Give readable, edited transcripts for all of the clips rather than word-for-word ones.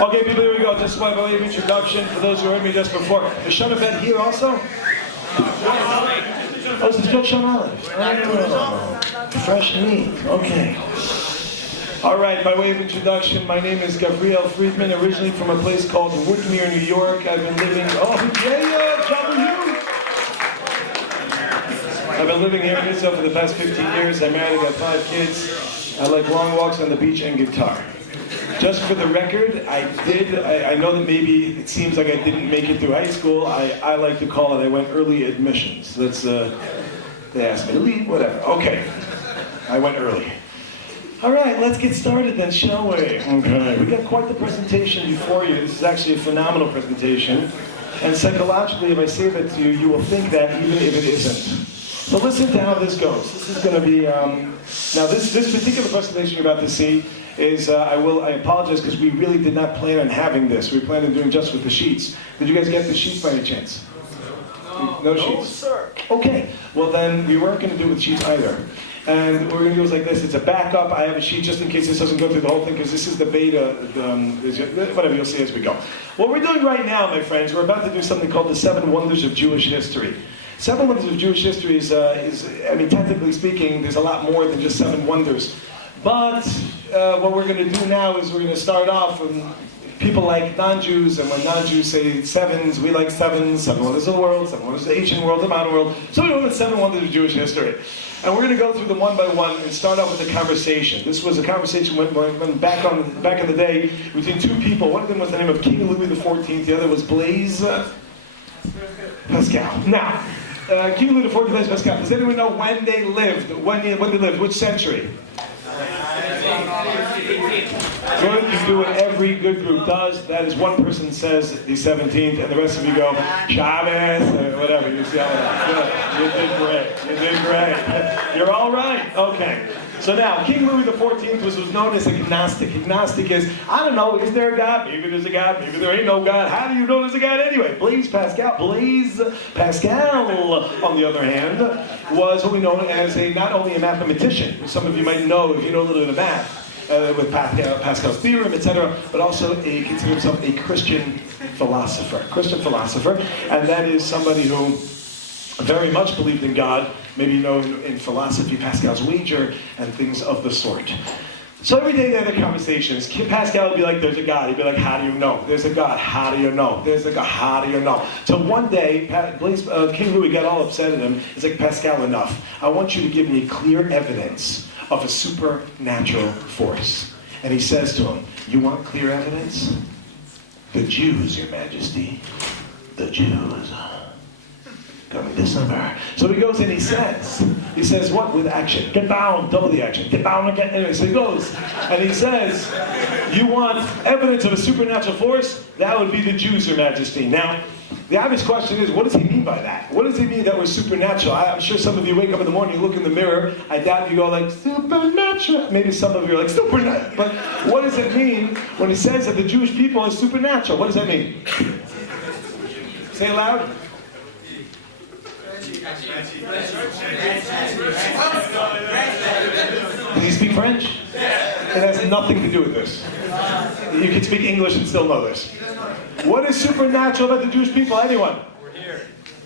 Okay, people, here we go. Just by way of introduction, for those who heard me just before. Is Sean event here also? Oh, this is good Sean Allen. Oh, fresh meat. Okay. All right, by way of introduction, my name is Gav Freidman, originally from a place called Woodmere, New York. I've been living... I've been living here in Israel for the past 15 years. I'm married, I got 5 kids. I like long walks on the beach and guitar. Just for the record, I know that maybe it seems like I didn't make it through high school. I like to call it, I went early admissions. That's, they asked me to leave, whatever. Okay, I went early. All right, let's get started then, shall we? Okay, we got quite the presentation before you. This is actually a phenomenal presentation. And psychologically, if I say that to you, you will think that even if it isn't. So listen to how this goes. This is going to be, now this particular presentation you're about to see is, I apologize because we really did not plan on having this. We planned on doing just with the sheets. Did you guys get the sheets by any chance? No sheets? No, sir. Okay, well then we weren't going to do it with sheets either. And what we're going to do is like this. It's a backup. I have a sheet just in case this doesn't go through the whole thing because this is the beta, whatever, you'll see as we go. What we're doing right now, my friends, we're about to do something called the 7 Wonders of Jewish History. 7 Wonders of Jewish History is, I mean, technically speaking, there's a lot more than just 7 wonders. But what we're going to do now is we're going to start off with people like non-Jews, and when non-Jews say 7s, we like 7s, 7 Wonders of the World, 7 Wonders of the Ancient World, the Modern World. So we're doing the 7 Wonders of Jewish History. And we're going to go through them one by one and start off with a conversation. This was a conversation went back in the day between 2 people. One of them was the name of King Louis XIV, the other was Blaise Pascal. Now, King Louis XIV, Blaise Pascal, does anyone know when they lived? When they lived? Which century? Good, you do what every good group does. That is, one person says the 17th, and the rest of you go, Shabbos, or whatever. You see how good. You did great. You did great. You're all right. Okay. So now, King Louis XIV was known as agnostic. Agnostic is, I don't know, is there a God? Maybe there's a God, maybe there ain't no God. How do you know there's a God anyway? Blaise Pascal, on the other hand, was what we know as not only a mathematician, some of you might know if you know a little bit of math, with Pascal's theorem, etc., but also considered himself a Christian philosopher, and that is somebody who very much believed in God. Maybe you know in philosophy Pascal's wager and things of the sort. So every day they had the conversations. Pascal would be like, there's a God. He'd be like, how do you know? There's a God. How do you know? There's a God. How do you know? So one day, King Louis got all upset at him. He's like, Pascal, enough. I want you to give me clear evidence of a supernatural force. And he says to him, you want clear evidence? The Jews, Your Majesty. The Jews. Coming December. So he goes and he says, what? With action. Get down, double the action. Get down again. Anyway, so he goes and he says, you want evidence of a supernatural force? That would be the Jews, Your Majesty. Now, the obvious question is, what does he mean by that? What does he mean that we're supernatural? I'm sure some of you wake up in the morning, you look in the mirror, I doubt you go like, supernatural. Maybe some of you are like, supernatural. But what does it mean when he says that the Jewish people are supernatural? What does that mean? Say it loud. Does he speak French? It has nothing to do with this. You can speak English and still know this. What is supernatural about the Jewish people? Anyone? We're here.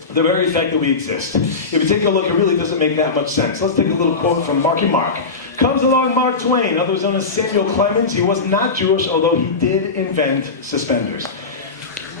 The very fact that we exist. If you take a look, it really doesn't make that much sense. Let's take a little quote from Marky Mark. Comes along Mark Twain, otherwise known as Samuel Clemens. He was not Jewish, although he did invent suspenders.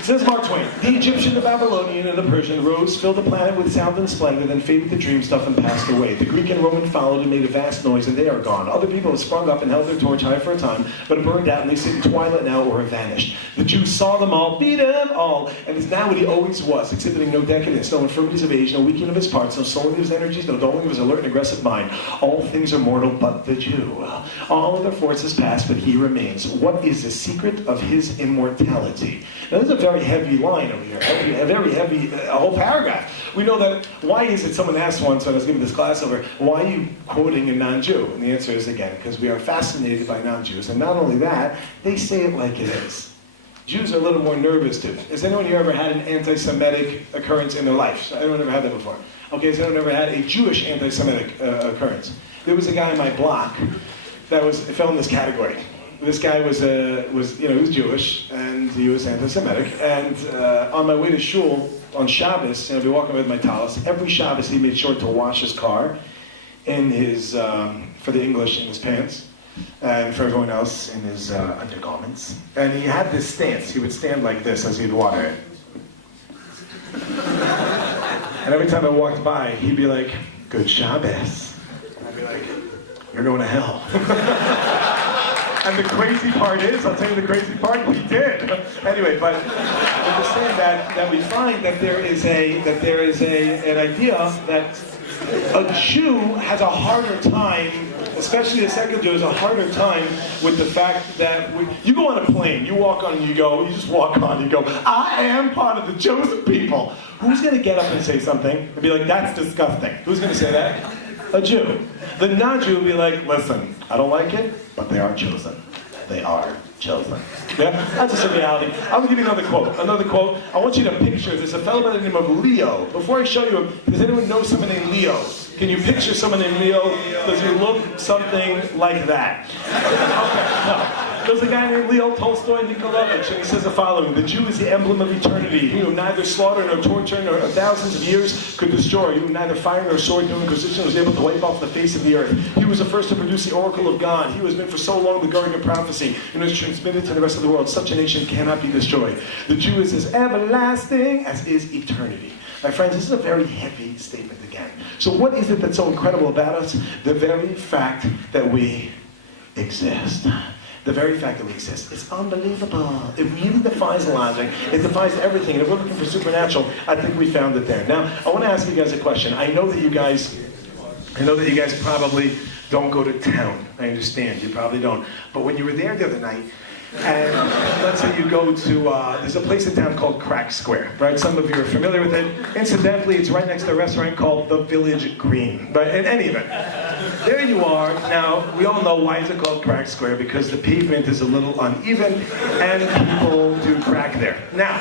Says Mark Twain, the Egyptian, the Babylonian, and the Persian rose, filled the planet with sound and splendor, then faded to dream stuff and passed away. The Greek and Roman followed and made a vast noise, and they are gone. Other people have sprung up and held their torch high for a time, but burned out, and they sit in twilight now or have vanished. The Jews saw them all, beat them all, and is now what he always was, exhibiting no decadence, no infirmities of age, no weakening of his parts, no sulling of his energies, no dulling of his alert and aggressive mind. All things are mortal but the Jew. All other forces pass, but he remains. What is the secret of his immortality? Now, this is a very heavy line over here, a very heavy, a whole paragraph. We know that, why is it, someone asked once when I was giving this class over, why are you quoting a non-Jew? And the answer is, again, because we are fascinated by non-Jews. And not only that, they say it like it is. Jews are a little more nervous to it. Has anyone here ever had an anti-Semitic occurrence in their life? Anyone ever had that before? Okay, has anyone ever had a Jewish anti-Semitic occurrence? There was a guy in my block that fell in this category. This guy was he was Jewish, and he was anti-Semitic. And on my way to shul on Shabbos, I'd be walking with my talis. Every Shabbos, he made sure to wash his car in his, for the English, in his pants, and for everyone else, in his undergarments. And he had this stance. He would stand like this as he'd water it. And every time I walked by, he'd be like, "Good Shabbos." And I'd be like, "You're going to hell." And the crazy part is, I'll tell you the crazy part, he did. Anyway, but understand that we find that there is an idea that a Jew has a harder time, especially a secular Jew, has a harder time with the fact that you go on a plane, you walk on, you just walk on, you go, "I am part of the chosen people." Who's going to get up and say something and be like, "That's disgusting"? Who's going to say that? A Jew. The non-Jew will be like, "Listen, I don't like it, but they are chosen. They are chosen." Yeah? That's just a reality. I'm going to give you another quote. I want you to picture, there's a fellow by the name of Leo. Before I show you him, does anyone know someone named Leo? Can you picture someone named Leo? Does he look something like that? Okay, no. There's a guy named Leo Tolstoy Nikolaevich, and he says the following: "The Jew is the emblem of eternity. He who neither slaughter nor torture nor thousands of years could destroy. He who neither fire nor sword nor inquisition was able to wipe off the face of the earth. He was the first to produce the oracle of God. He who has been for so long the guardian of prophecy and is transmitted to the rest of the world. Such a nation cannot be destroyed. The Jew is as everlasting as is eternity." My friends, this is a very heavy statement again. So what is it that's so incredible about us? The very fact that we exist. The very fact that we exist. It's unbelievable. It really defies logic. It defies everything. And if we're looking for supernatural, I think we found it there. Now, I want to ask you guys a question. I know that you guys probably don't go to town. I understand. You probably don't. But when you were there the other night, and let's say you go to, there's a place in town called Crack Square, right? Some of you are familiar with it. Incidentally, it's right next to a restaurant called The Village Green. But in any event, there you are. Now, we all know why is it called Crack Square, because the pavement is a little uneven and people do crack there. Now,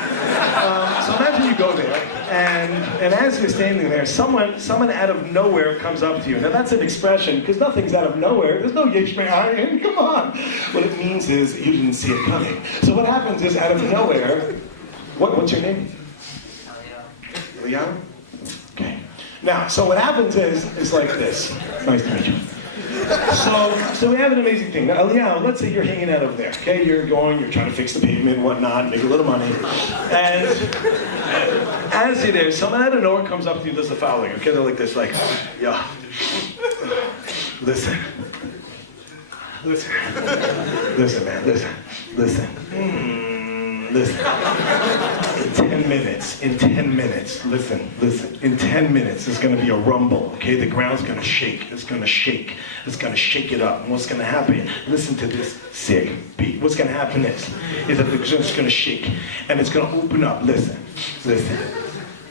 so imagine you go there, and as you're standing there, someone out of nowhere comes up to you. Now that's an expression, because nothing's out of nowhere. There's no yesh me'ayin, come on. What it means is you didn't see it coming. So what happens is, out of nowhere, what's your name? Eliyahu? Okay. Now, so what happens is like this. Nice to meet you. So we have an amazing thing. Now, Eliyahu, let's say you're hanging out over there, okay? You're trying to fix the pavement and whatnot, make a little money. And as you're there, someone out of nowhere comes up to you and does the following, okay? They're like this, like, "Yo, listen, man, listen. In 10 minutes, listen, in 10 minutes, there's going to be a rumble, okay? The ground's going to shake, it's going to shake it up. And what's going to happen, listen to this sick beat. What's going to happen is that the ground's going to shake, and it's going to open up. Listen.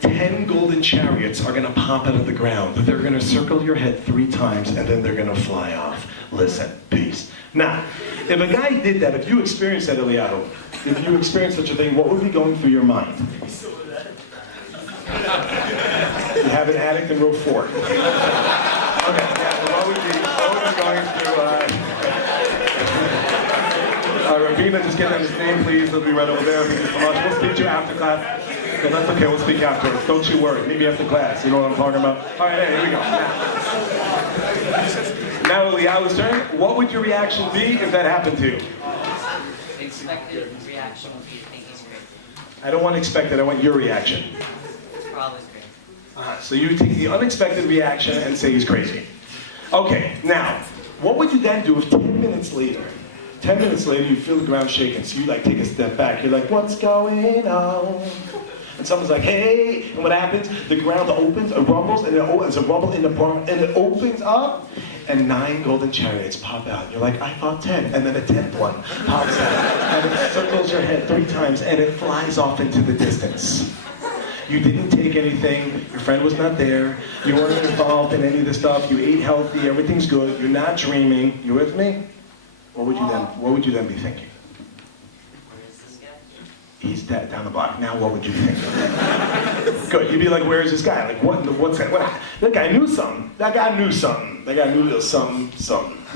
10 golden chariots are going to pop out of the ground. They're going to circle your head 3 times, and then they're going to fly off. Listen, peace. Now, if a guy did that, if you experienced that, Eliyahu, if you experienced such a thing, what would be going through your mind? You have an addict in row 4. Okay, yeah, what would be going through, Ravina, just get down his name, please. He'll be right over there. Thank you so much. We'll speak to you after class. Okay, that's okay, we'll speak afterwards. Don't you worry, maybe after class. You know what I'm talking about? All right, here we go. Now, Eliyahu's turn. What would your reaction be if that happened to you? Expected reaction would be think he's crazy. I don't want expected, I want your reaction. Probably crazy. So you take the unexpected reaction and say he's crazy. Okay, now, what would you then do if 10 minutes later you feel the ground shaking, so you like take a step back, you're like, "What's going on?" And someone's like, "Hey," and what happens? The ground opens, it rumbles, and there's a rumble in the barn, and it opens up, and 9 golden chariots pop out. You're like, "I thought 10," and then a 10th one pops out, and it circles your head 3 times, and it flies off into the distance. You didn't take anything, your friend was not there, you weren't involved in any of the stuff, you ate healthy, everything's good, you're not dreaming. You with me? What would you then be thinking? Where is this guy? He's down the block. Now what would you think? Good. You'd be like, "Where is this guy? Like, what's that? That guy knew something. That guy knew something. That guy knew something.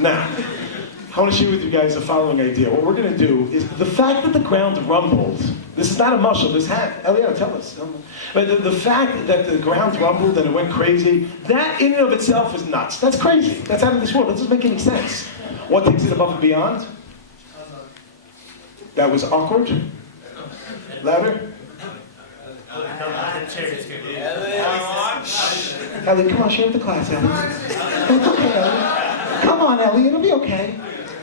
Now, I want to share with you guys the following idea. What we're going to do is the fact that the ground rumbled. This is not a mushal. This had Eliyahu, tell us. But the fact that the ground rumbled and it went crazy, that in and of itself is nuts. That's crazy. That's out of this world. That doesn't make any sense. What takes it above and beyond? That was awkward. Louder. Ellie, come on, share with the class, Ellie. It's okay, Ellie. Come on, Ellie, it'll be okay.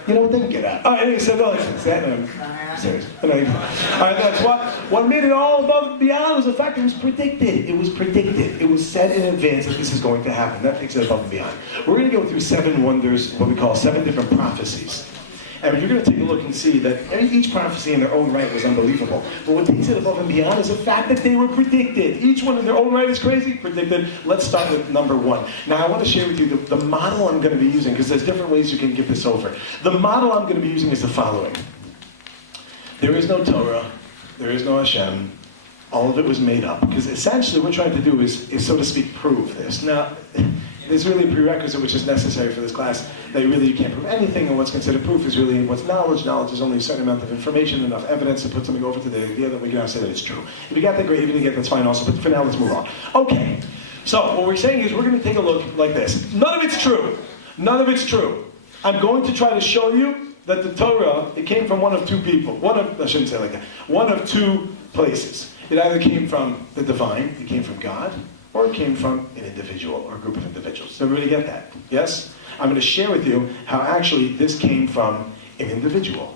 You know what, then get out. Oh, anyway, so no, it's that, I'm serious. Anyway. All right, that's what made it all above and beyond was the fact it was predicted. It was predicted. It was said in advance that this is going to happen. That takes it above and beyond. We're going to go through 7 wonders, what we call 7 different prophecies. And you're going to take a look and see that each prophecy in their own right was unbelievable. But what takes it above and beyond is the fact that they were predicted. Each one in their own right is crazy, predicted. Let's start with number 1. Now I want to share with you the model I'm going to be using, because there's different ways you can get this over. The model I'm going to be using is the following. There is no Torah. There is no Hashem. All of it was made up. Because essentially what we're trying to do is, so to speak, prove this. Now, there's really a prerequisite which is necessary for this class, that really you can't prove anything, and what's considered proof is really what's knowledge. Knowledge is only a certain amount of information, enough evidence to put something over to the idea that we can now say that it's true. If you got that, great. If you didn't get, that's fine also, but for now, let's move on. Okay, so what we're saying is we're going to take a look like this. None of it's true. None of it's true. I'm going to try to show you that the Torah, it came from one of 2 people. I shouldn't say it like that. One of 2 places. It either came from the divine, it came from God, or it came from an individual or a group of individuals. Does everybody get that? Yes? I'm going to share with you how actually this came from an individual.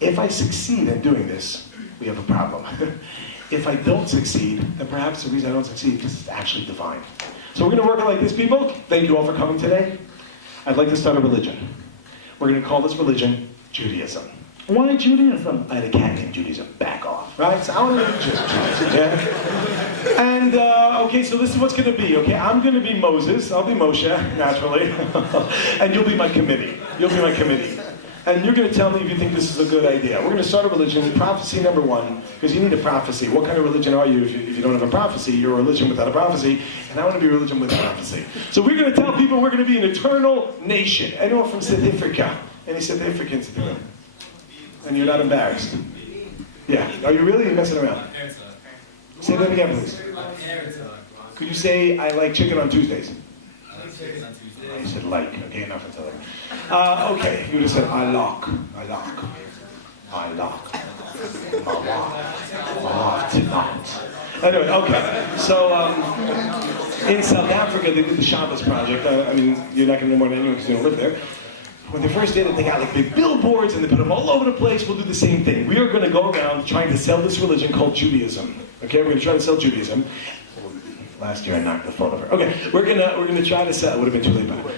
If I succeed in doing this, we have a problem. If I don't succeed, then perhaps the reason I don't succeed is because it's actually divine. So we're going to work it like this, people. Thank you all for coming today. I'd like to start a religion. We're going to call this religion Judaism. Why Judaism? I had a cat named Judaism. Back off. Right? So I want to name Judaism. Yeah? And, okay, so this is what's going to be, okay? I'm going to be Moses. I'll be Moshe, naturally. And you'll be my committee. You'll be my committee. And you're going to tell me if you think this is a good idea. We're going to start a religion. Prophecy number 1, because you need a prophecy. What kind of religion are you if you don't have a prophecy? You're a religion without a prophecy. And I want to be a religion with a prophecy. So we're going to tell people we're going to be an eternal nation. Anyone from South Africa? Any South Africans in the room? And you're not embarrassed? Yeah. Are you really? You're messing around. Say that again, please. Could you say, I like chicken on Tuesdays? I like chicken on Tuesdays. Oh, you said like. Okay, enough until then. Okay, you would have said, I lock. I lock. I lock. I lock tonight. Anyway, okay. So, in South Africa, they did the Shabbos Project. I mean, you're not going to know more than anyone because you don't live there. When they first did it, they got like big billboards and they put them all over the place. We'll do the same thing. We are going to go around trying to sell this religion called Judaism. Okay, we're going to try to sell Judaism. Last year I knocked the phone over. Okay, we're gonna try to sell. It would have been too late by the way.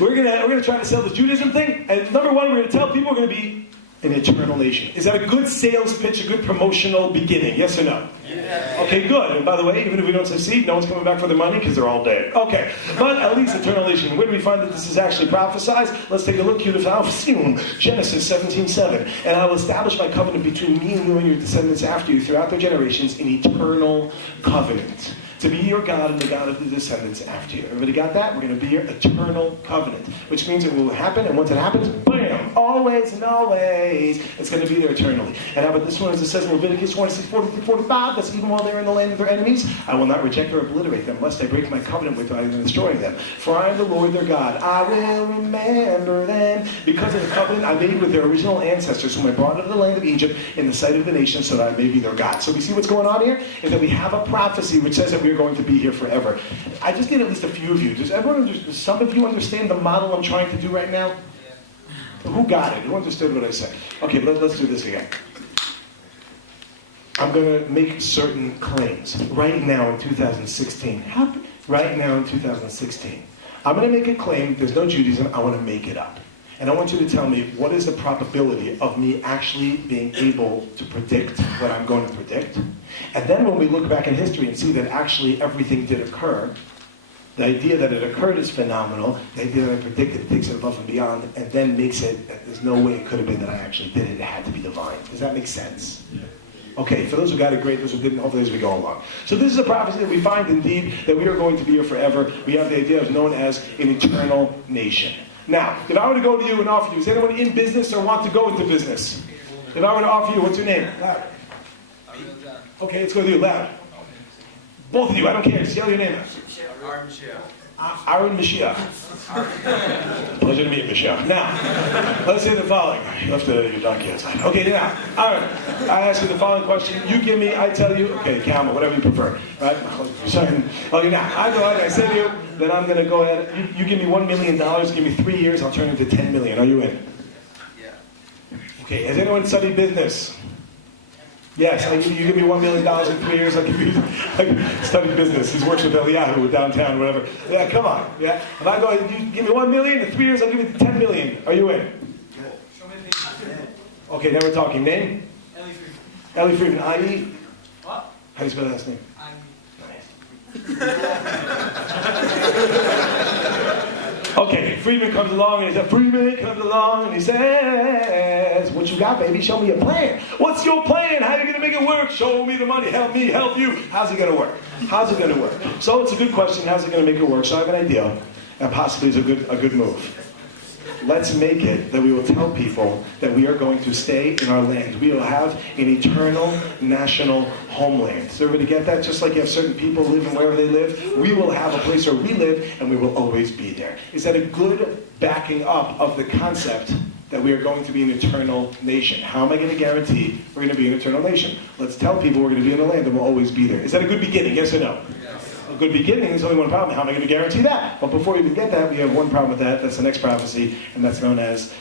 We're gonna try to sell the Judaism thing. And number 1, we're gonna tell people we're gonna be an eternal nation. Is that a good sales pitch, a good promotional beginning? Yes or no? Yeah. Okay, good. And by the way, even if we don't succeed, no one's coming back for their money because they're all dead. Okay, but at least eternal nation. Where do we find that this is actually prophesied? Let's take a look here to Genesis 17:7. And I will establish my covenant between me and you and your descendants after you throughout their generations, an eternal covenant. To be your God and the God of the descendants after you. Everybody got that? We're going to be your eternal covenant. Which means it will happen, and once it happens, bam! Always and always. It's going to be there eternally. And how about this one, as it says in Leviticus 26:40-45, that's even while they're in the land of their enemies, I will not reject or obliterate them, lest I break my covenant with them and destroy them. For I am the Lord their God. I will remember them. Because of the covenant I made with their original ancestors, whom I brought out of the land of Egypt in the sight of the nations, so that I may be their God. So we see what's going on here? Is that we have a prophecy which says that we're going to be here forever. I just need at least a few of you. Does some of you understand the model I'm trying to do right now? Yeah. Who got it? Who understood what I said? Okay, let's do this again. I'm going to make certain claims right now in 2016. Right now in 2016. I'm going to make a claim. There's no Judaism. I want to make it up. And I want you to tell me what is the probability of me actually being able to predict what I'm going to predict. And then when we look back in history and see that actually everything did occur, the idea that it occurred is phenomenal. The idea that I predicted it takes it above and beyond and then makes it, there's no way it could have been that I actually did it. It had to be divine. Does that make sense? Yeah. Okay, for those who got it, great. Those who didn't, hopefully as we go along. So this is a prophecy that we find indeed that we are going to be here forever. We have the idea of known as an eternal nation. Now, if I were to go to you and offer you, is anyone in business or want to go into business? If I were to offer you, what's your name? Loud. Okay, let's go to you, loud. Both of you, I don't care, just yell your name out. Aaron Mashiach. Pleasure to meet you, Mashiach. Now, let's say the following. You left your donkey outside. Okay, now, Aaron, I ask you the following question. You give me, I tell you, okay, camel, whatever you prefer. Right? Sorry. Okay, now, I go ahead and I say to you that I'm going to go ahead. You give me $1 million, give me 3 years, I'll turn it into $10 million. Are you in? Yeah. Okay, has anyone studied business? Yes, you give me $1 million in 3 years, I'll give you study business. He's works with Eliyahu downtown, whatever. Yeah, come on. Yeah. If I go, you give me $1 million in 3 years, I'll give you $10 million. Are you in? Okay, now we're talking. Name? Eli Friedman. I.E. What? How do you spell that last name? Okay, Friedman comes along and he says, Friedman comes along and he says, what you got, baby? Show me your plan. What's your plan? How are you going to make it work? Show me the money. Help me, help you. How's it going to work? How's it going to work? So it's a good question. How's it going to make it work? So I have an idea, and possibly it's a good move. Let's make it that we will tell people that we are going to stay in our land. We will have an eternal national homeland. So everybody get that? Just like you have certain people living wherever they live, we will have a place where we live and we will always be there. Is that a good backing up of the concept that we are going to be an eternal nation? How am I going to guarantee we're going to be an eternal nation? Let's tell people we're going to be in the land and we'll always be there. Is that a good beginning? Yes or no? Yes. A good beginning is only one problem. How am I going to guarantee that? But before we even get that, we have one problem with that. That's the next prophecy, and that's known as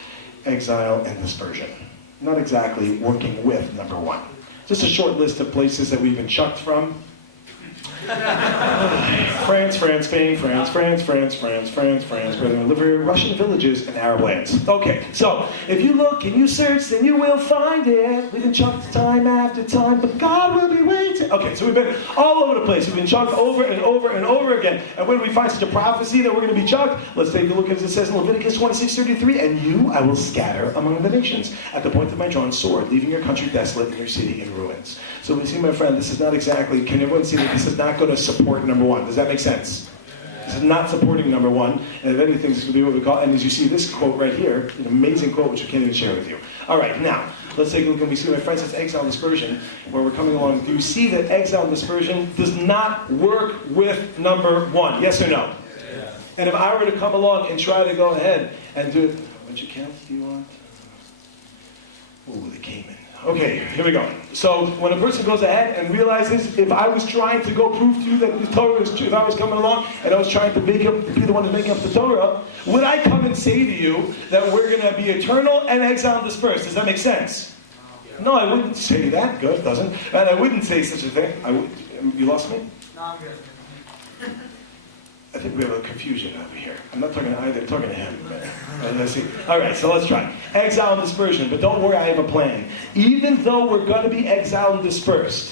exile and dispersion. Not exactly working with number one. Just a short list of places that we've been chucked from. France, Spain, France, Russian villages and Arab lands. Okay, so if you look and you search, then you will find it. We've been chucked time after time, but God will be waiting. Okay, so we've been all over the place. We've been chucked over and over and over again. And when do we find such a prophecy that we're going to be chucked? Let's take a look at it. It says in Leviticus 26:33, and you I will scatter among the nations at the point of my drawn sword, leaving your country desolate and your city in ruins. So we see, my friend, this is not exactly, can everyone see that this is not going to support number one? Does that make sense? This is not supporting number one, and if anything, this is going to be what we call, and as you see this quote right here, an amazing quote which I can't even share with you. All right, now, let's take a look, and we see, my friends, it's exile dispersion, where we're coming along. Do you see that exile dispersion does not work with number one? Yes or no? Yeah. And if I were to come along and try to go ahead and do it, which account do you want? Ooh, the Cayman. Okay, here we go. So when a person goes ahead and realizes, if I was trying to go prove to you that the Torah is true, if I was coming along and I was trying to be the one who's making up the Torah, would I come and say to you that we're going to be eternal and exile and dispersed? Does that make sense? No, I wouldn't say that. Good, doesn't. And I wouldn't say such a thing. You lost me? No, I'm good. I think we have a confusion over here. I'm not talking to either, I'm talking to him. Let's see. All right, so let's try. Exile and dispersion, but don't worry, I have a plan. Even though we're going to be exiled and dispersed,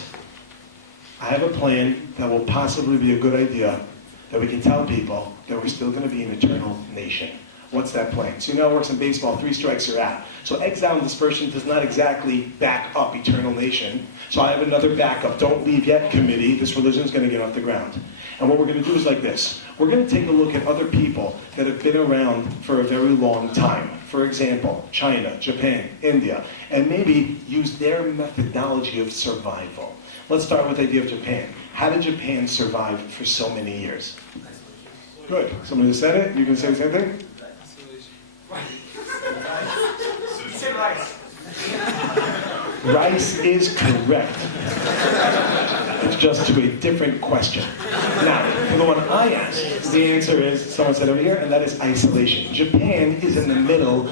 I have a plan that will possibly be a good idea, that we can tell people that we're still going to be an eternal nation. What's that plan? So you know how it works in baseball, 3 strikes are out. So exile and dispersion does not exactly back up eternal nation. So I have another backup. Don't leave yet, committee. This religion is going to get off the ground. And what we're going to do is like this. We're going to take a look at other people that have been around for a very long time. For example, China, Japan, India, and maybe use their methodology of survival. Let's start with the idea of Japan. How did Japan survive for so many years? Good. Somebody just said it? You can say the same thing? Rice is correct. It's just to a different question. Now, for the one I asked, the answer is, someone said over here, and that is isolation. Japan is in the middle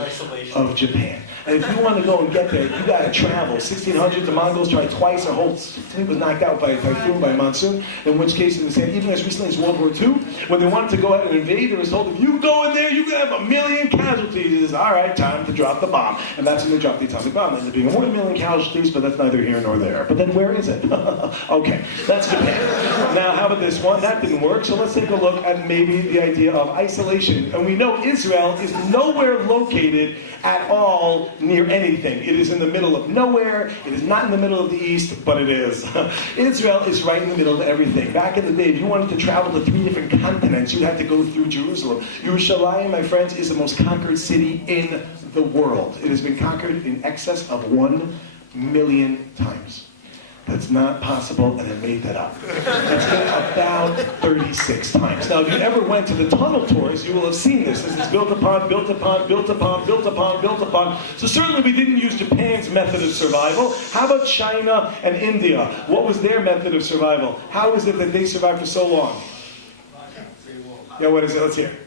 of Japan. And if you want to go and get there, you got to travel. 1600s, the Mongols tried twice. Their whole city was knocked out by a typhoon, by a monsoon. In which case, even as recently as World War II, when they wanted to go ahead and invade, they was told, if you go in there, you're going to have 1 million casualties. It is, all right, time to drop the bomb. And that's when they dropped the atomic bomb. There ended up being more than 1 million casualties, but that's neither here nor there. But then where is it? Okay, that's Japan. Now, how about this one? That didn't work. So let's take a look at maybe the idea of isolation. And we know Israel is nowhere located at all middle near anything. It is in the middle of nowhere. It is not in the middle of the East, but it is. Israel is right in the middle of everything. Back in the day, if you wanted to travel to 3 different continents, you had to go through Jerusalem. Yerushalayim, my friends, is the most conquered city in the world. It has been conquered in excess of 1 million times. That's not possible, and I made that up. It's been about 36 times. Now, if you ever went to the tunnel tours, you will have seen this. This is built upon, built upon, built upon, built upon, built upon. So certainly we didn't use Japan's method of survival. How about China and India? What was their method of survival? How is it that they survived for so long? Yeah, what is it? Let's hear.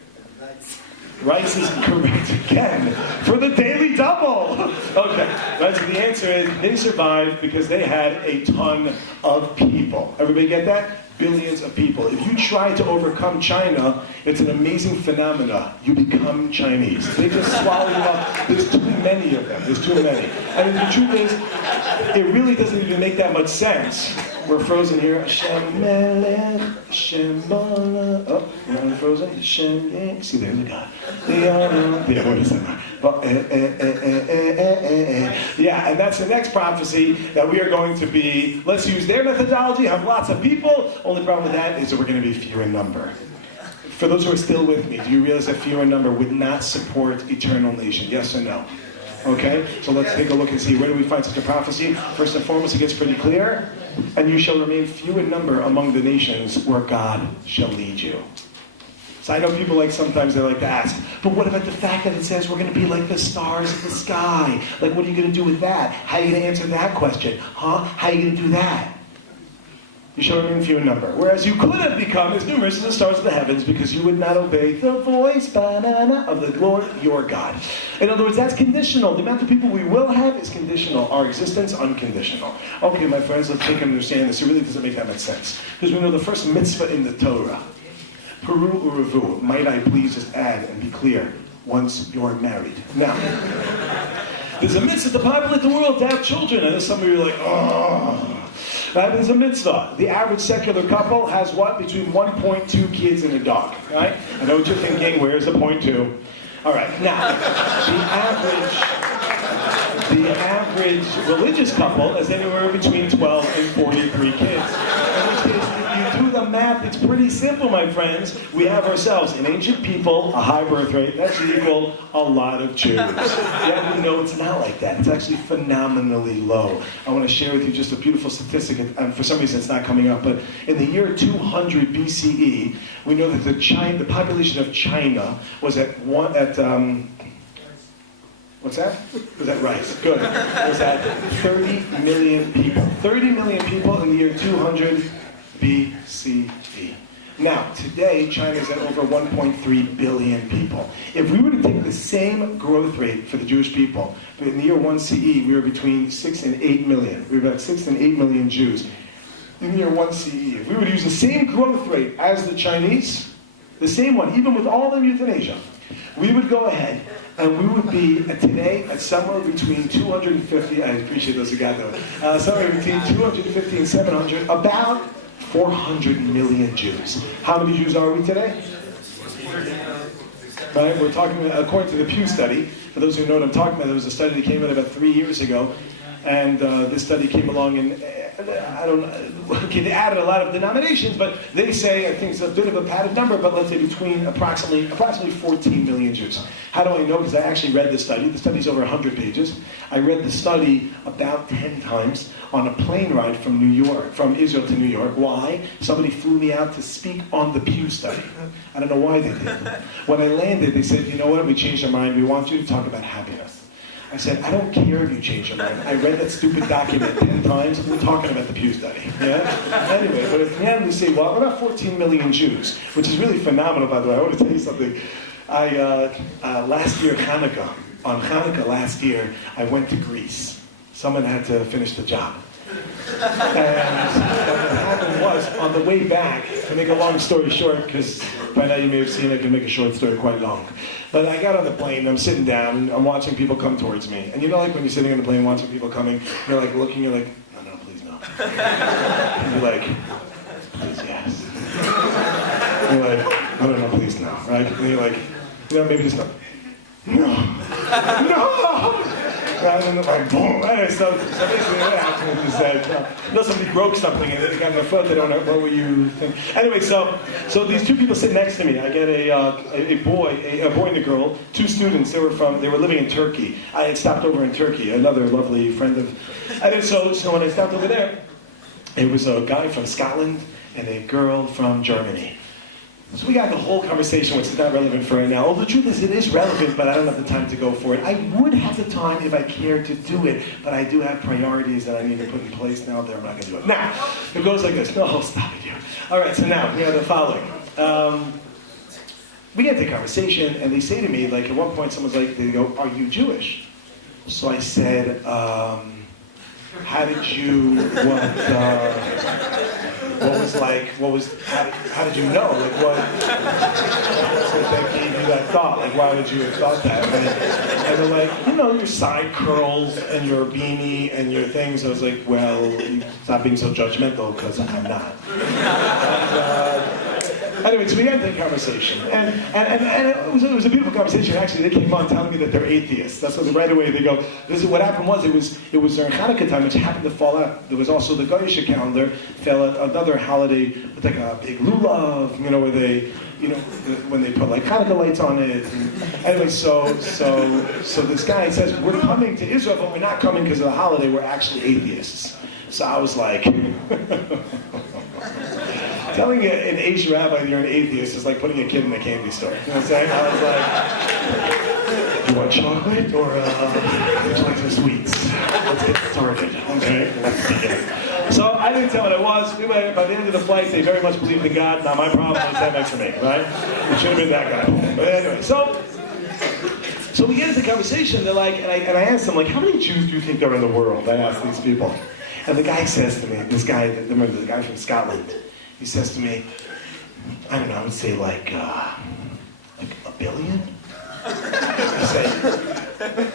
Rice is correct again for the daily double. Okay, right, so the answer is they survived because they had a ton of people. Everybody get that? Billions of people. If you try to overcome China, it's an amazing phenomena. You become Chinese. They just swallow you up. There's too many of them. There's too many. I mean, the truth is, it really doesn't even make that much sense. We're frozen here. Hashem melech, Hashem bala. Oh, we're frozen. Hashem. See, there's a guy. Yeah, what is that? Yeah, and that's the next prophecy that we are going to be. Let's use their methodology. Have lots of people. Only problem with that is that we're going to be fewer in number. For those who are still with me, do you realize that fewer in number would not support eternal nation? Yes or no? Okay, so let's take a look and see, where do we find such a prophecy? First and foremost, it gets pretty clear. And you shall remain few in number among the nations where God shall lead you. So I know people sometimes they like to ask, but what about the fact that it says we're going to be like the stars in the sky? Like, what are you going to do with that? How are you going to answer that question? Huh? How are you going to do that? You shall remain few in number. Whereas you could have become as numerous as the stars of the heavens because you would not obey the voice of the Lord your God. In other words, that's conditional. The amount of people we will have is conditional. Our existence, unconditional. Okay, my friends, let's take and understand this. It really doesn't make that much sense. Because we know the first mitzvah in the Torah, Peru Uruvu, might I please just add and be clear, once you're married. Now, there's a mitzvah to populate the world to have children. I know some of you are like, oh. Right? There's a mitzvah. The average secular couple has what? Between 1.2 kids and a dog. Right? I know what you're thinking. Where's the 0.2? All right. Now, the average religious couple is anywhere between 12 and 43 kids. In which case, if you do the math, it's pretty simple, my friends. We have ourselves an ancient people, a high birth rate. That should equal a lot of Jews. Yeah, no, it's not like that. It's actually phenomenally low. I want to share with you just a beautiful statistic, and for some reason it's not coming up, but in the year 200 BCE, we know that the population of China was what's that? Was that rice? Good. Was at 30 million people. 30 million people in the year 200 BCE. Now, today, China is at over 1.3 billion people. If we were to take the same growth rate for the Jewish people, but in the year 1 CE, we were between 6 and 8 million. We were about 6 and 8 million Jews. In the year 1 CE, if we were to use the same growth rate as the Chinese, the same one, even with all their euthanasia, we would go ahead and we would be today at somewhere between 250, I appreciate those who got that, somewhere between 250 and 700, about 400 million Jews. How many Jews are we today? Right, we're talking, according to the Pew study, for those who know what I'm talking about, there was a study that came out about 3 years ago, and this study came along and I don't know, okay, they added a lot of denominations, but they say, I think it's a bit of a padded number, but let's say between approximately 14 million Jews. How do I know? Because I actually read the study. The study's over 100 pages. I read the study about 10 times on a plane ride from Israel to New York. Why? Somebody flew me out to speak on the Pew study. I don't know why they did. When I landed, they said, you know what, we changed our mind. We want you to talk about happiness. I said, I don't care if you change your mind. I read that stupid document 10 times. We're talking about the Pew study. Yeah? Anyway, but at the end we say, well, we're about 14 million Jews, which is really phenomenal, by the way. I want to tell you something. Last year, on Hanukkah last year, I went to Greece. Someone had to finish the job. And what happened was, on the way back, to make a long story short, because by now you may have seen I can make a short story quite long. But I got on the plane, I'm sitting down, and I'm watching people come towards me. And you know, like when you're sitting on the plane watching people coming, you're like looking, you're like, no, please no. And you're like, please yes. And you're like, no, please no, right? And you're like, maybe just no. No! rather than like boom. Anyway, so basically what happened is that somebody broke something and they got in their foot. They don't know what were you thinking. Anyway, so these two people sit next to me. I get a boy and a girl, two students. They were living in Turkey. I had stopped over in Turkey. Another lovely friend of. And so when I stopped over there, it was a guy from Scotland and a girl from Germany. So we got the whole conversation, which is not relevant for right now. Well, the truth is, it is relevant, but I don't have the time to go for it. I would have the time if I cared to do it, but I do have priorities that I need to put in place now that I'm not going to do it. Now, it goes like this. No, stop it, you. All right, so now, we have the following. We get the conversation, and they say to me, like, at one point, someone's like, they go, are you Jewish? So I said, how did you, how did you know? Like, what that gave you that thought? Like, why would you have thought that? And they're like, your side curls and your beanie and your things. I was like, well, stop being so judgmental, because I'm not. Anyway, so we had that conversation, and it was a beautiful conversation. Actually, they came on telling me that they're atheists. That's what right away they go. This is what happened was it was during Hanukkah time, which happened to fall out. There was also the Goyish calendar fell out another holiday with like a big lulav, where they, when they put like Hanukkah lights on it. And anyway, so this guy says we're coming to Israel, but we're not coming because of the holiday. We're actually atheists. So I was like. Telling an Aish rabbi you're an atheist is like putting a kid in a candy store. You know what I'm saying? I was like, you want chocolate or would you like some sweets? Let's get started. Okay, let's begin. So I didn't tell what it was. By the end of the flight, they very much believed in God. Not my problem. It's that next to me, right? It should have been that guy. But anyway, so we get into the conversation. They're like, and I asked them, like, how many Jews do you think are in the world? I asked these people, and the guy says to me, this guy, remember the guy from Scotland. He says to me, I don't know, I would say like a billion? I say,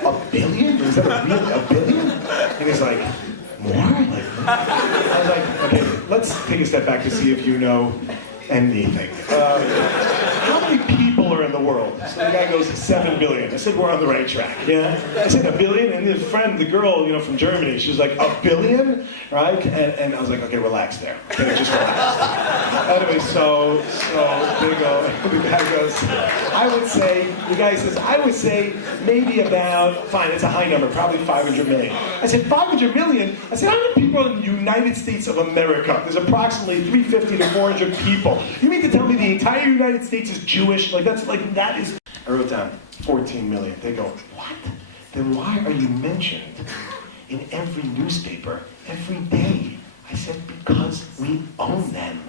a billion? Is that a billion? And he's like, more? Like, I was like, okay, let's take a step back to see if you know anything. How many people are in the world? So the guy goes, 7 billion. I said, we're on the right track. Yeah. I said, 1 billion? And his friend, the girl, from Germany, she's like, 1 billion? Right? And I was like, okay, relax there. Okay, just relax. Anyway, so they go, the guy goes, the guy says, I would say maybe about, fine, it's a high number, probably 500 million. I said, 500 million? I said, how many people are in the United States of America? There's approximately 350 to 400 people. You mean to tell me the entire United States is Jewish? That is... I wrote down 14 million. They go, what? Then why are you mentioned in every newspaper every day? I said, because we own them.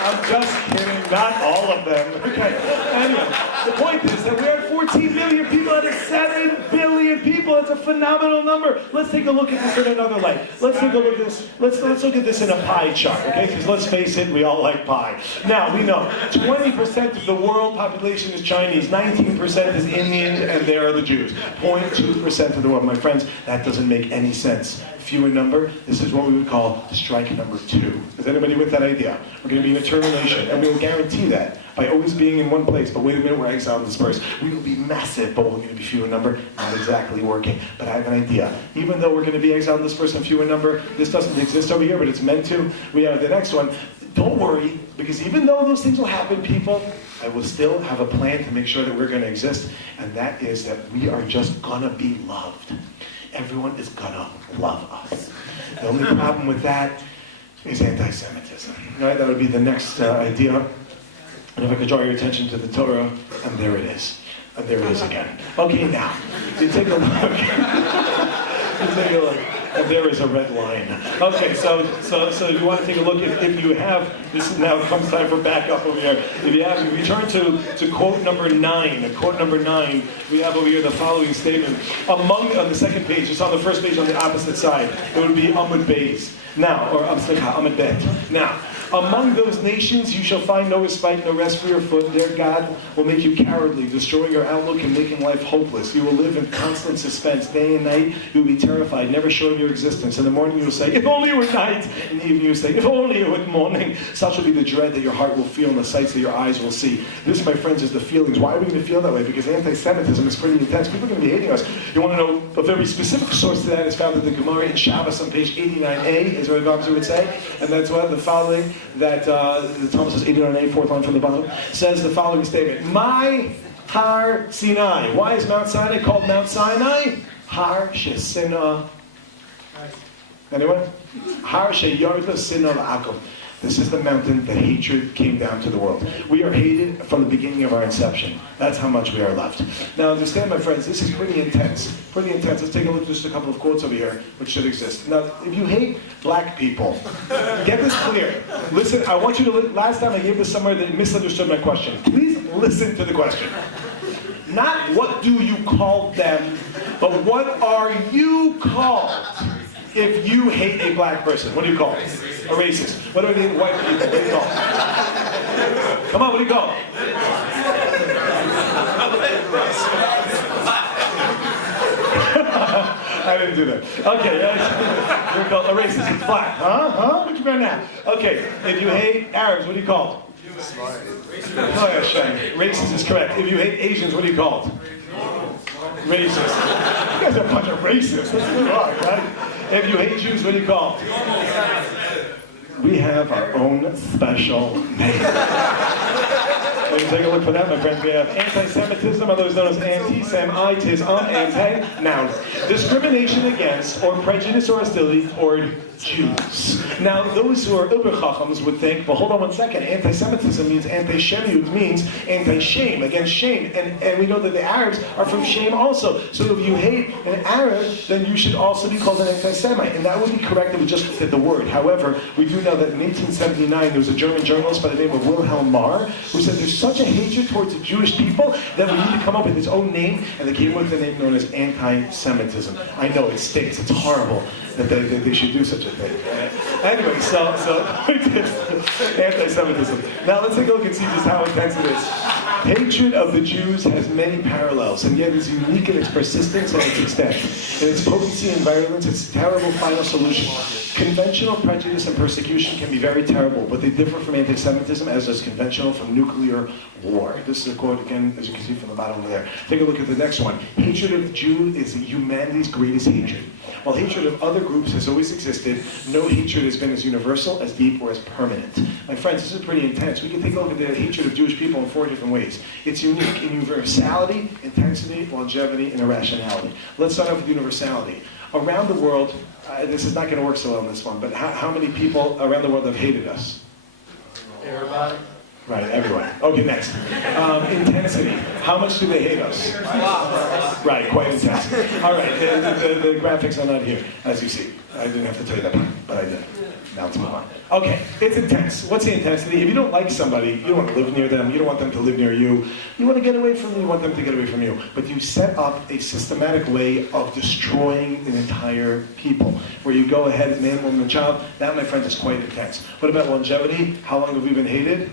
I'm just kidding, not all of them. Okay. Anyway, the point is that we're at 14 million people out of 7 billion people. It's a phenomenal number. Let's take a look at this in another light. Let's take a look at this. Let's look at this in a pie chart, okay? Because let's face it, we all like pie. Now, we know 20% of the world population is Chinese, 19% is Indian, and there are the Jews. 0.2% of the world. My friends, that doesn't make any sense. Fewer number, this is what we would call strike number 2. Is anybody with that idea? We're going to be an eternal nation, and we will guarantee that by always being in one place. But wait a minute, we're exiled and dispersed. We will be massive, but we're going to be fewer number, not exactly working. But I have an idea. Even though we're going to be exiled and dispersed and fewer number, this doesn't exist over here, but it's meant to. We have the next one. Don't worry, because even though those things will happen, people, I will still have a plan to make sure that we're going to exist, and that is that we are just going to be loved. Everyone is gonna love us. The only problem with that is anti-Semitism. Right? That would be the next idea. And if I could draw your attention to the Torah, and there it is. And there it is again. Okay, now, you take a look. You take a look. And there is a red line. Okay, so if you want to take a look, if you have, this now comes time for backup over here. If you turn to quote number 9, we have over here the following statement. On the second page, it's on the first page on the opposite side. It would be Amud Beis. Now, or Amud Bet. Now, Among those nations you shall find no respite, no rest for your foot. Their God will make you cowardly, destroying your outlook and making life hopeless. You will live in constant suspense. Day and night you will be terrified, never showing your existence. In the morning you will say, if only it were night. In the evening you will say, if only it were morning. Such will be the dread that your heart will feel and the sights that your eyes will see. This, my friends, is the feelings. Why are we going to feel that way? Because anti-Semitism is pretty intense. People are going to be hating us. You want to know a very specific source to that is found in the Gemara in Shabbos on page 89a, is what Rav Gav would say. And that's what the following, that the Talmud says 89a, fourth line from the bottom, says the following statement. My Har Sinai. Why is Mount Sinai called Mount Sinai? Har Shesina. Anyone? Har Sheyarda Sina La'akum. This is the mountain that hatred came down to the world. We are hated from the beginning of our inception. That's how much we are loved. Now understand, my friends, this is pretty intense. Pretty intense. Let's take a look at just a couple of quotes over here, which should exist. Now, if you hate black people, get this clear. Listen, I want you to, last time I gave this somewhere that misunderstood my question. Please listen to the question. Not what do you call them, but what are you called if you hate a black person? What do you call it? A racist. What do we need? White people. What do you call it? Come on, what do you call it? I didn't do that. Okay, you're called a racist. It's black. Huh? What you got now? Okay, if you hate Arabs, what do you call it? Racist is correct. If you hate Asians, what do you call it? Racist. You guys are a bunch of racists. That's too hard, right? If you hate Jews, what do you call it? We have our own special name. Let me take a look for that, my friends. We have anti-Semitism, otherwise known as anti-Semitism, anti-noun. Discrimination against, or prejudice or hostility toward Jews. Now, those who are uber chachams would think, well, hold on one second. Anti-Semitism means anti-shemiyut, means anti-shame, against shame. And we know that the Arabs are from shame also. So if you hate an Arab, then you should also be called an anti-Semite. And that would be correct if we just looked at the word. However, we do know that in 1879, there was a German journalist by the name of Wilhelm Marr, who said there's such a hatred towards the Jewish people that we need to come up with his own name, and they came up with the name known as anti-Semitism. I know, it stinks, it's horrible that they should do such a thing. Anyway, so anti-Semitism. Now let's take a look and see just how intense it is. Hatred of the Jews has many parallels, and yet is unique in its persistence and its extent. In its potency and violence, its terrible final solution. Conventional prejudice and persecution can be very terrible, but they differ from anti-Semitism as does conventional from nuclear war. This is a quote, again, as you can see from the bottom over there. Take a look at the next one. Hatred of the Jew is humanity's greatest hatred. While hatred of other groups has always existed, no hatred has been as universal, as deep, or as permanent. My friends, this is pretty intense. We can take a look at the hatred of Jewish people in 4 different ways. It's unique in universality, intensity, longevity, and irrationality. Let's start off with universality. Around the world, this is not going to work so well in this one, but how many people around the world have hated us? Everybody. Right, everyone. Okay, next. Intensity. How much do they hate us? Right, quite intense. All right, the graphics are not here, as you see. I didn't have to tell you that part, but I did. Now let's move on. Okay, it's intense. What's the intensity? If you don't like somebody, you don't want to live near them, you don't want them to live near you, you want to get away from them, you want them to get away from you. But you set up a systematic way of destroying an entire people, where you go ahead, man, woman, and child. That, my friends, is quite intense. What about longevity? How long have we been hated?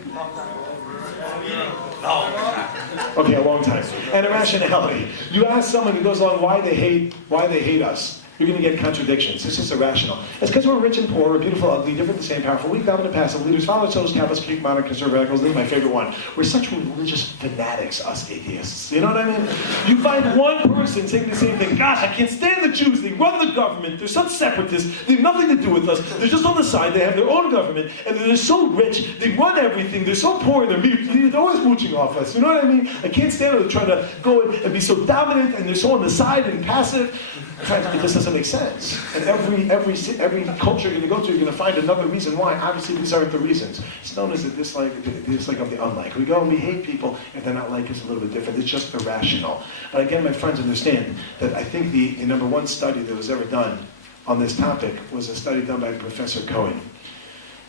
Okay, a long time. And irrationality. You ask someone who goes on why they hate us. You're going to get contradictions. It's just irrational. It's because we're rich and poor, we're beautiful, ugly, different, the same, powerful, weak, dominant, passive, leaders, followers, souls, Catholics, Greek, modern, conservative, radicals. This is my favorite one. We're such religious fanatics, us atheists. You know what I mean? You find one person saying the same thing. Gosh, I can't stand the Jews. They run the government. They're such separatists. They have nothing to do with us. They're just on the side. They have their own government. And they're so rich. They run everything. They're so poor. They're always mooching off us. You know what I mean? I can't stand them trying to go and be so dominant, and they're so on the side and passive. It just doesn't make sense. And every culture you're going to go to, you're going to find another reason why. Obviously, these aren't the reasons. It's known as the dislike of the unlike. We go and we hate people, if they're not like us, a little bit different. It's just irrational. But again, my friends, understand that I think the number one study that was ever done on this topic was a study done by Professor Cohen.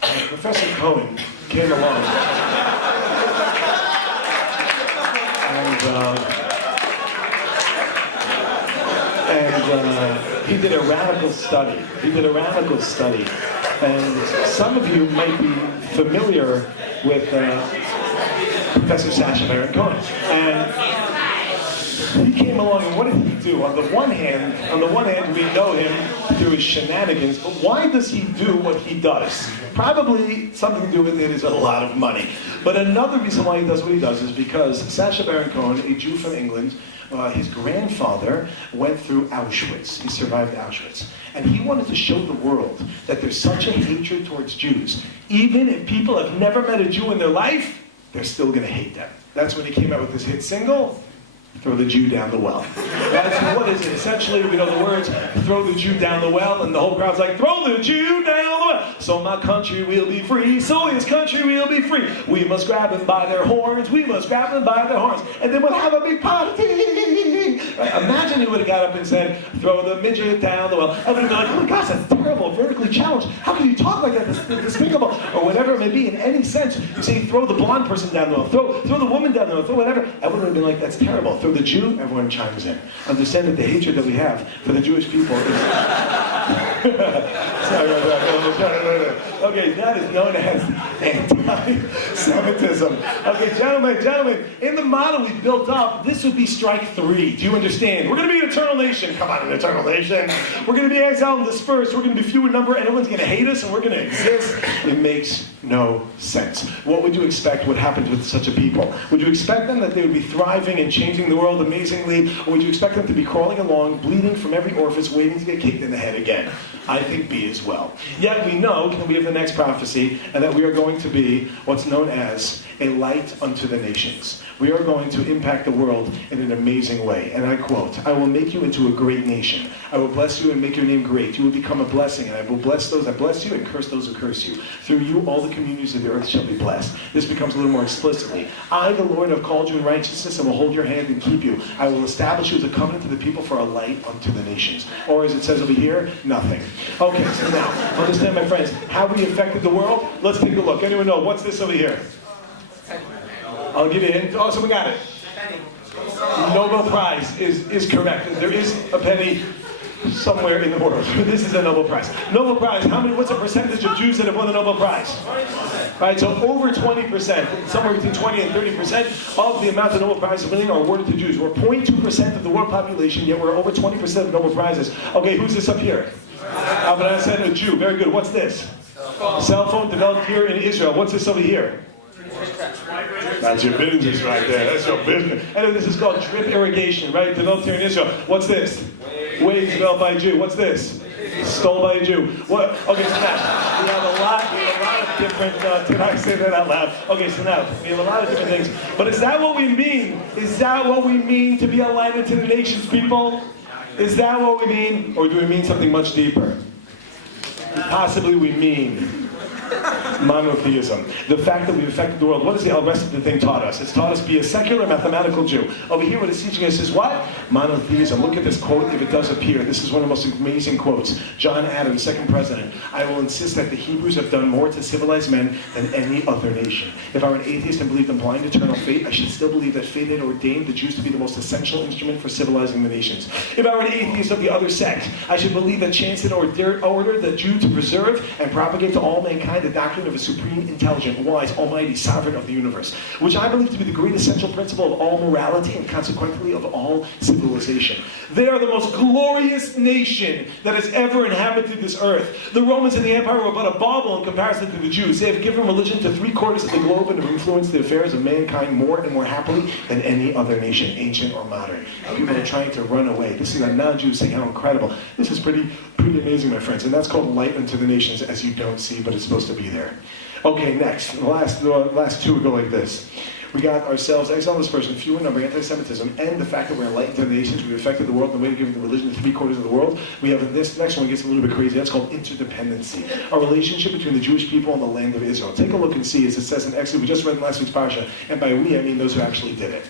And Professor Cohen came along and he did a radical study. And some of you might be familiar with Professor Sacha Baron Cohen. And he came along, and what did he do? On the one hand, we know him through his shenanigans, but why does he do what he does? Probably something to do with it is a lot of money. But another reason why he does what he does is because Sacha Baron Cohen, a Jew from England, his grandfather went through Auschwitz. He survived Auschwitz. And he wanted to show the world that there's such a hatred towards Jews. Even if people have never met a Jew in their life, they're still going to hate them. That's when he came out with this hit single, Throw the Jew Down the Well. That's what is it? Essentially, we know the words, throw the Jew down the well, and the whole crowd's like, throw the Jew down the well. So my country will be free, so his country will be free. We must grab them by their horns, we must grab them by their horns, and then we'll have a big party. Right? Imagine he would have got up and said, throw the midget down the well. Everybody would be like, oh my gosh, that's terrible, vertically challenged. How can you talk like that? That's despicable. Or whatever it may be, in any sense. You say, throw the blonde person down the well, throw the woman down the well, throw whatever. Everyone would have been like, that's terrible. Throw the Jew, everyone chimes in. Understand that the hatred that we have for the Jewish people is... Okay, that is known as anti-Semitism. Okay, gentlemen, in the model we've built up, this would be strike 3. Do you understand? We're going to be an eternal nation. Come on, an eternal nation. We're going to be exiled and dispersed. We're going to be few in number, and everyone's going to hate us, and we're going to exist. It makes no sense. What would you expect would happen with such a people? Would you expect them that they would be thriving and changing the world amazingly, or would you expect them to be crawling along, bleeding from every orifice, waiting to get kicked in the head again? I think B as well. Yet we know, and we have the next prophecy, and that we are going to be what's known as a light unto the nations. We are going to impact the world in an amazing way. And I quote, I will make you into a great nation. I will bless you and make your name great. You will become a blessing, and I will bless those that bless you and curse those who curse you. Through you, all the communities of the earth shall be blessed. This becomes a little more explicitly. I, the Lord, have called you in righteousness and will hold your hand and keep you. I will establish you as a covenant to the people for a light unto the nations. Or as it says over here, nothing. Okay, so now, understand, my friends, how we affected the world? Let's take a look. Anyone know? What's this over here? I'll give you a hint. Oh, so we got it. Nobel Prize is correct. There is a penny somewhere in the world. This is a Nobel Prize. Nobel Prize, what's the percentage of Jews that have won the Nobel Prize? Right, so over 20%, somewhere between 20 and 30% of the amount of Nobel Prizes winning are awarded to Jews. We're 0.2% of the world population, yet we're over 20% of Nobel Prizes. Okay, who's this up here? But I said a Jew. Very good. What's this? Cell phone developed here in Israel. What's this over here? That's your business right there. That's your business. And this is called drip irrigation, right? Developed here in Israel. What's this? Waves developed by a Jew. What's this? Stole by a Jew. What? Okay, so now we have a lot of different. Did I say that out loud? Okay, so now we have a lot of different things. But is that what we mean? Is that what we mean to be a light unto the nations, people? Is that what we mean, or do we mean something much deeper? Possibly we mean monotheism. The fact that we've affected the world. What has the rest of the thing taught us? It's taught us to be a secular mathematical Jew. Over here what it's teaching us is what? Monotheism. Look at this quote if it does appear. This is one of the most amazing quotes. John Adams, second president. I will insist that the Hebrews have done more to civilize men than any other nation. If I were an atheist and believed in blind eternal fate, I should still believe that fate had ordained the Jews to be the most essential instrument for civilizing the nations. If I were an atheist of the other sect, I should believe that chance had ordered the Jew to preserve and propagate to all mankind the doctrine of a supreme, intelligent, wise, almighty, sovereign of the universe, which I believe to be the great essential principle of all morality and consequently of all civilization. They are the most glorious nation that has ever inhabited this earth. The Romans and the Empire were but a bauble in comparison to the Jews. They have given religion to 3/4 of the globe and have influenced the affairs of mankind more and more happily than any other nation, ancient or modern. People are trying to run away. This is a non-Jew saying how incredible. This is pretty amazing, my friends. And that's called light unto the nations, as you don't see, but it's supposed to be there. Okay, next. The last two go like this. We got ourselves Exile Dispersion, few in number, Antisemitism, and the fact that we're enlightened to the nations. We've affected the world in the way of giving the religion to 3/4 of the world. We have this next one gets a little bit crazy. That's called interdependency. A relationship between the Jewish people and the land of Israel. Take a look and see, as it says in Exodus. We just read in last week's parsha, and by we I mean those who actually did it.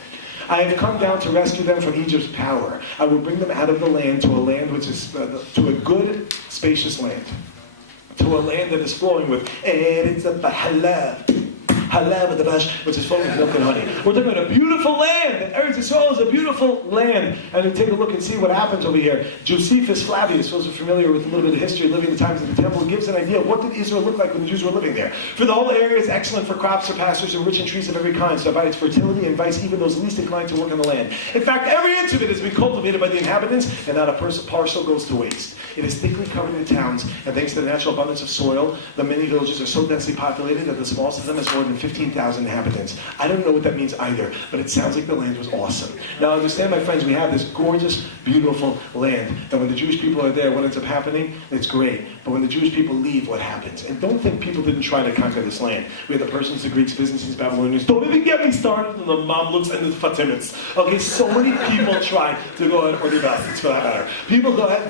I have come down to rescue them from Egypt's power. I will bring them out of the land to a land which is to a good, spacious land. To a land that is flowing with halal. halev Davash, which is full of milk and honey. We're talking about a beautiful land. Eretz Yisrael is a beautiful land. And we take a look and see what happens over here. Josephus Flavius, those who are familiar with a little bit of history, living in the times of the temple, gives an idea of what did Israel look like when the Jews were living there. For the whole area is excellent for crops, for pastures, and rich in trees of every kind, so by its fertility invites even those least inclined to work on the land. In fact, every inch of it has been cultivated by the inhabitants, and not a parcel goes to waste. It is thickly covered in towns, and thanks to the natural abundance of soil, the many villages are so densely populated that the smallest of them has more than 15,000 inhabitants. I don't know what that means either, but it sounds like the land was awesome. Now understand, my friends, we have this gorgeous, beautiful land, and when the Jewish people are there, what ends up happening? It's great. But when the Jewish people leave, what happens? And don't think people didn't try to conquer this land. We had the Persians, the Greeks, Byzantines, Babylonians. Don't even get me started on the Mamluks and the Fatimids. Okay, so many people tried to go ahead, or the Abbasids for that matter.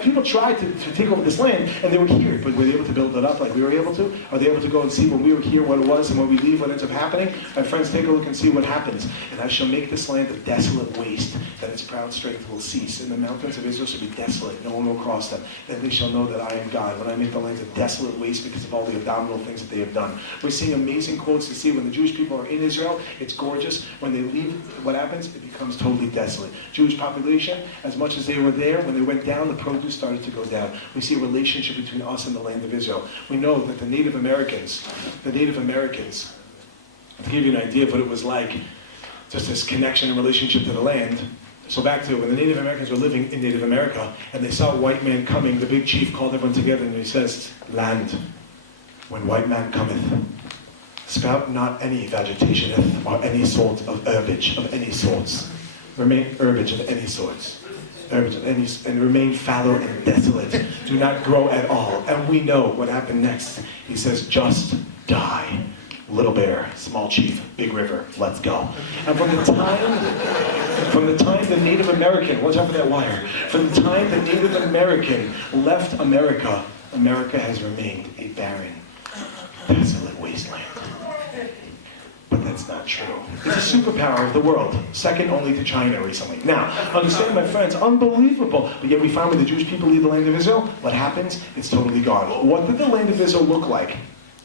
People tried to take over this land, and they were here, but were they able to build it up like we were able to? Are they able to go and see when we were here what it was, and when we leave what ends up happening? My friends, take a look and see what happens. And I shall make this land a desolate waste, that its proud strength will cease. And the mountains of Israel shall be desolate, no one will cross them. Then they shall know that I am God, when I make the land a desolate waste because of all the abominable things that they have done. We're seeing amazing quotes to see when the Jewish people are in Israel, it's gorgeous. When they leave, what happens? It becomes totally desolate. Jewish population, as much as they were there, when they went down, the produce started to go down. We see a relationship between us and the land of Israel. We know that the Native Americans, to give you an idea of what it was like, just this connection and relationship to the land. So back to when the Native Americans were living in Native America, and they saw a white man coming, the big chief called everyone together, and he says, "Land, when white man cometh, sprout not any vegetation or any sort of herbage of any sorts. Remain herbage of any sorts. Herbage of any, and remain fallow and desolate. Do not grow at all." And we know what happened next. He says, "Just die. Little bear, small chief, big river, let's go." And from the time the Native American, watch out for that wire, from the time the Native American left America, America has remained a barren, desolate wasteland. But that's not true. It's a superpower of the world, second only to China recently. Now, understand, my friends, unbelievable. But yet we find when the Jewish people leave the land of Israel, what happens? It's totally gone. What did the land of Israel look like?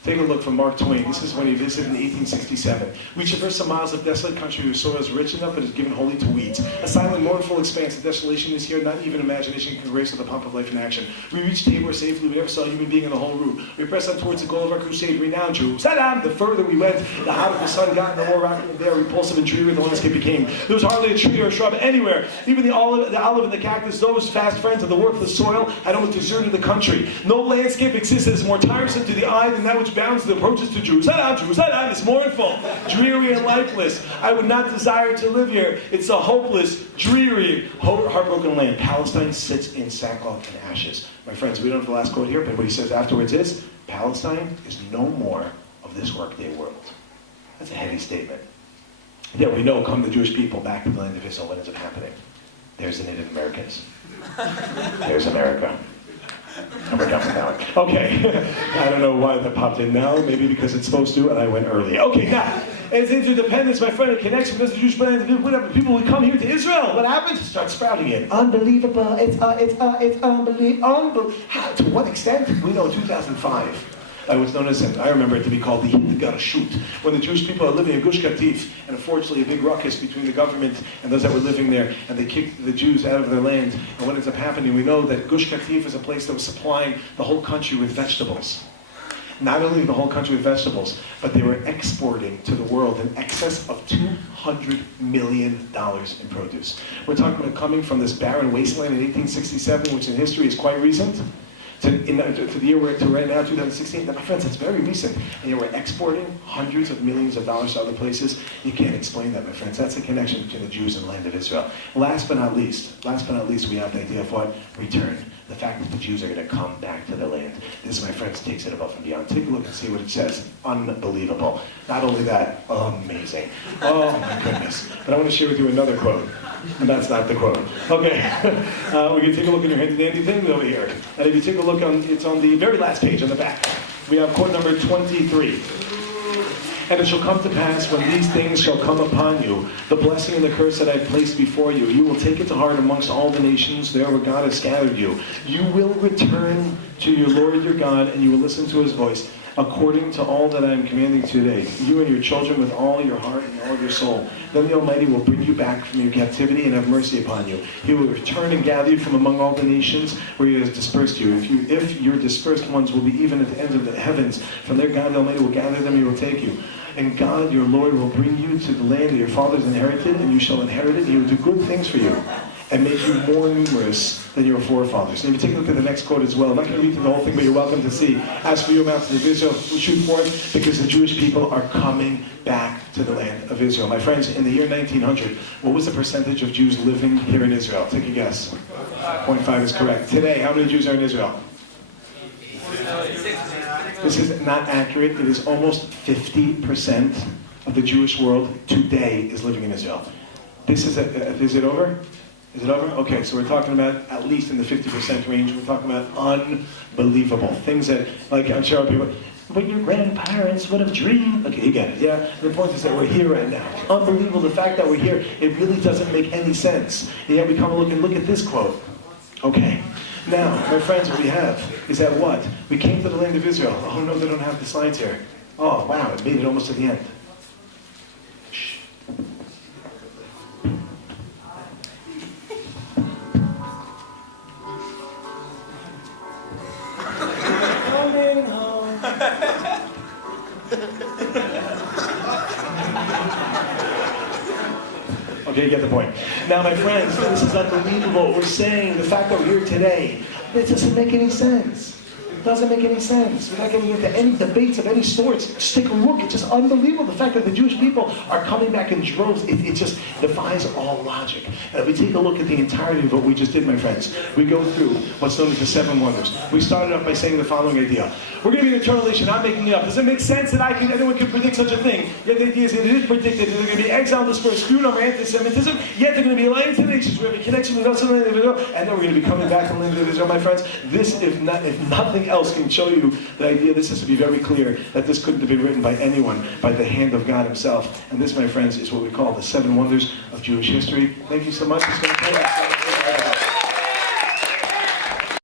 Take a look from Mark Twain. This is when he visited in 1867. "We traverse some miles of desolate country whose soil is rich enough but is given wholly to weeds. A silent, mournful expanse of desolation is here, not even imagination can grace with the pomp of life in action. We reached Tabor safely, we never saw a human being in the whole route. We pressed on towards the goal of our crusade, renowned Jerusalem. The further we went, the hotter the sun got, and the more rocky and bare, repulsive and dreary the landscape became. There was hardly a tree or a shrub anywhere. Even the olive and the cactus, those fast friends of the worthless soil, had almost deserted the country. No landscape existed as more tiresome to the eye than that which bounds the approaches to Jerusalem. Jerusalem is mournful, dreary, and lifeless. I would not desire to live here. It's a hopeless, dreary, heartbroken land. Palestine sits in sackcloth and ashes." My friends, we don't have the last quote here, but what he says afterwards is, "Palestine is no more of this workday world." That's a heavy statement. Yeah, we know, come the Jewish people back to the land of Israel, what ends up happening? There's the Native Americans. There's America. And we're done with that one. Okay. I don't know why that popped in now. Maybe because it's supposed to, and I went early. Okay, now, as interdependence, my friend, it connects with the Jewish land. People would come here to Israel. What happens? It starts sprouting it. Unbelievable. It's unbelievable. How? To what extent? We know in 2005. It was known as, I remember it to be called the Hitgarshut, when the Jewish people are living in Gush Katif, and unfortunately a big ruckus between the government and those that were living there, and they kicked the Jews out of their land. And what ends up happening, we know that Gush Katif is a place that was supplying the whole country with vegetables. Not only the whole country with vegetables, but they were exporting to the world in excess of $200 million in produce. We're talking about coming from this barren wasteland in 1867, which in history is quite recent, to the year we're to right now, 2016. Now, my friends, that's very recent. And yet we're exporting hundreds of millions of dollars to other places. You can't explain that, my friends. That's the connection between the Jews and the land of Israel. Last but not least, we have the idea of what? Return. The fact that the Jews are going to come back to their land. This, my friends, takes it above and beyond. Take a look and see what it says. Unbelievable. Not only that, amazing. Oh my goodness. But I want to share with you another quote. And that's not the quote. Okay. We can take a look in your handy dandy thing over here. And if you take a look it's on the very last page on the back. We have quote number 23. "And it shall come to pass when these things shall come upon you, the blessing and the curse that I have placed before you, you will take it to heart amongst all the nations there where God has scattered you. You will return to your Lord your God, and you will listen to his voice. according to all that I am commanding today, you and your children with all your heart and all your soul. Then the Almighty will bring you back from your captivity and have mercy upon you. He will return and gather you from among all the nations where He has dispersed you. If your dispersed ones will be even at the ends of the heavens, from there God the Almighty will gather them, He will take you. And God, your Lord, will bring you to the land that your fathers inherited, and you shall inherit it, and He will do good things for you, and make you more numerous than your forefathers. And if you take a look at the next quote as well, I'm not going to read through the whole thing, but you're welcome to see. As for you, mountains of Israel, shoot forth, because the Jewish people are coming back to the land of Israel. My friends, in the year 1900, what was the percentage of Jews living here in Israel? Take a guess. 0.5 is correct. Today, how many Jews are in Israel? This is not accurate. It is almost 50% of the Jewish world today is living in Israel. Is it over? Is it over? Okay, so we're talking about at least in the 50% range. We're talking about unbelievable things that, like I'm sure people, what your grandparents would have dreamed. Okay, you get it, yeah? The point is that we're here right now. Unbelievable. The fact that we're here, it really doesn't make any sense. And yet we come and look at this quote. Okay. Now, my friends, what we have is that what? We came to the land of Israel. Oh no, they don't have the slides here. Oh wow, it made it almost to the end. Shh. Coming home. Okay, you get the point. Now, my friends, this is unbelievable. What we're saying, the fact that we're here today, it doesn't make any sense. It doesn't make any sense. We're not getting into any debates of any sorts. Just take a look. It's just unbelievable. The fact that the Jewish people are coming back in droves, it just defies all logic. And if we take a look at the entirety of what we just did, my friends, we go through what's known as the 7 wonders. We started off by saying the following idea. We're going to be an eternal nation. I'm making it up. Does it make sense that anyone can predict such a thing? Yet the idea is that it is predicted that there's going to be exile, dispersion, screwed over Antisemitism, yet they're going to be alliance to the nations. We're going to be connection with us, and then we're going to be coming back to the land of Israel, my friends. This, if nothing else can show you the idea, this has to be very clear that this couldn't have been written by anyone, by the hand of God Himself. And this, my friends, is what we call the 7 wonders of Jewish history. Thank you so much. It's going to